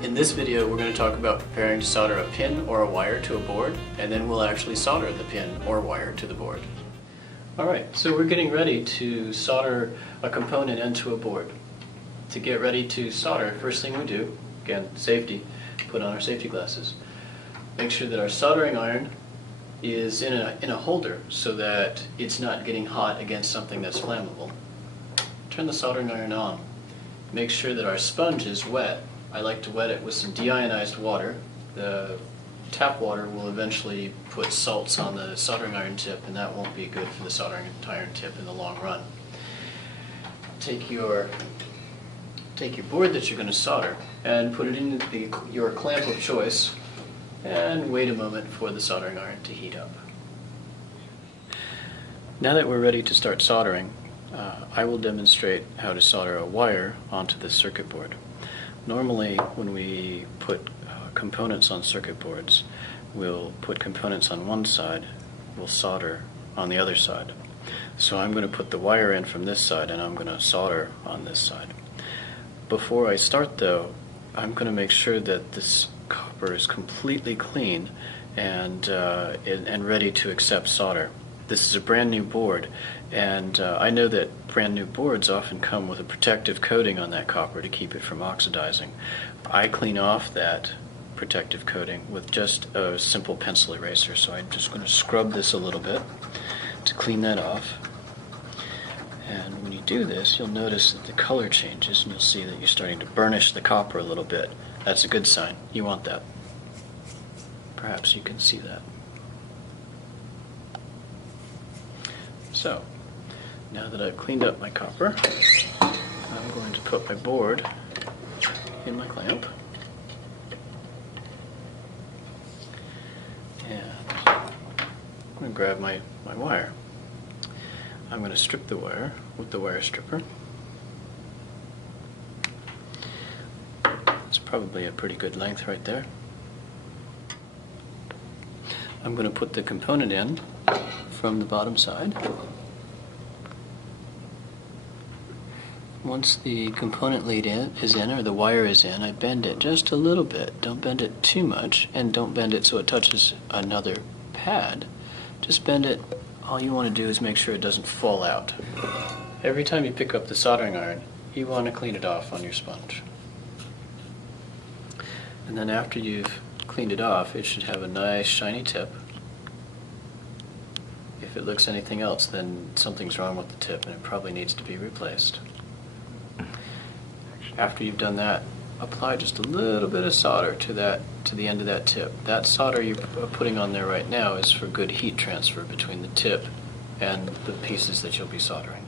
In this video, we're going to talk about preparing to solder a pin or a wire to a board, and then we'll actually solder the pin or wire to the board. Alright, so we're getting ready to solder a component into a board. To get ready to solder, first thing we do, again, safety, put on our safety glasses. Make sure that our soldering iron is in a holder so that it's not getting hot against something that's flammable. Turn the soldering iron on. Make sure that our sponge is wet. I like to wet it with some deionized water. The tap water will eventually put salts on the soldering iron tip, and that won't be good for the soldering iron tip in the long run. Take your board that you're going to solder and put it in your clamp of choice and wait a moment for the soldering iron to heat up. Now that we're ready to start soldering, I will demonstrate how to solder a wire onto the circuit board. Normally, when we put components on circuit boards, we'll put components on one side, we'll solder on the other side. So I'm going to put the wire in from this side and I'm going to solder on this side. Before I start though, I'm going to make sure that this copper is completely clean and ready to accept solder. This is a brand new board, and I know that brand new boards often come with a protective coating on that copper to keep it from oxidizing. I clean off that protective coating with just a simple pencil eraser, so I'm just going to scrub this a little bit to clean that off. And when you do this, you'll notice that the color changes, and you'll see that you're starting to burnish the copper a little bit. That's a good sign. You want that. Perhaps you can see that. So, now that I've cleaned up my copper, I'm going to put my board in my clamp. And I'm going to grab my wire. I'm going to strip the wire with the wire stripper. It's probably a pretty good length right there. I'm going to put the component in from the bottom side. Once the component lead is in, or the wire is in, I bend it just a little bit. Don't bend it too much, and don't bend it so it touches another pad. Just bend it. All you want to do is make sure it doesn't fall out. Every time you pick up the soldering iron, you want to clean it off on your sponge. And then after you've cleaned it off, it should have a nice shiny tip. If it looks anything else, then something's wrong with the tip and it probably needs to be replaced. After you've done that, apply just a little bit of solder to the end of that tip. That solder you're putting on there right now is for good heat transfer between the tip and the pieces that you'll be soldering.